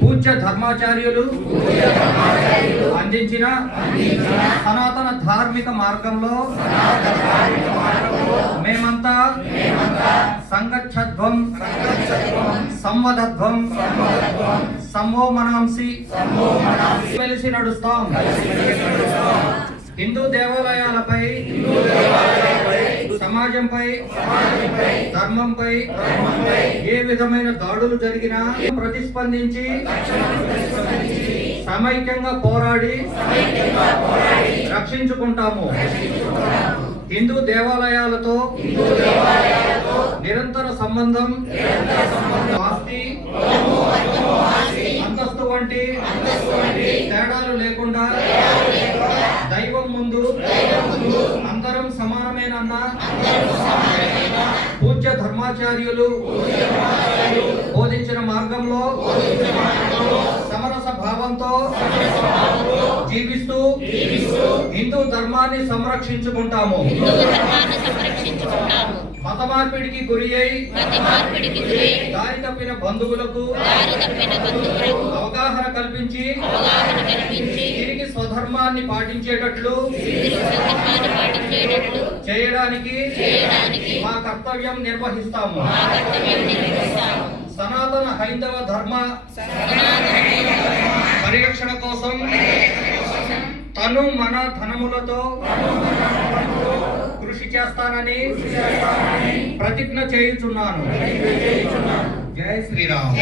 పూజ్య ధర్మాచార్యులు అందించిన సనాతన ధార్మిక మార్గంలో మేమంతా సంగచ్చధ్వం సంవదధ్వం సమోమనాంసి కలిసి నడుస్తాం. హిందూ దేవాలయాలపై, సమాజంపై, ధర్మంపై ఏ విధమైన దాడులు జరిగినా ప్రతిస్పందించి సమైక్యంగా పోరాడి రక్షించుకుంటాము. హిందూ దేవాలయాలతో నిరంతర సంబంధం, ఆస్తి అంతస్తు వంటి తేడాలు లేకుండా దైవం ముందు అందరం సమానమేనన్న పూజ్య ధర్మాచార్యులు బోధించిన మార్గంలో సమరస భావంతో జీవిస్తూ హిందూ ధర్మాన్ని సంరక్షించుకుంటాము. మత మార్పిడికి గురి అయి దారి తప్పిన బంధువులకు అవగాహన కల్పించి తిరిగి స్వధర్మాన్ని పాటించేటట్లు చేయడానికి మా కర్తవ్యం నిర్వహిస్తాము. సనాతన హైందవ ధర్మ పరిరక్షణ కోసం తను మన ధనములతో కృషి చేస్తానని ప్రతిజ్ఞ చేయుచున్నాను. జై శ్రీరామ్.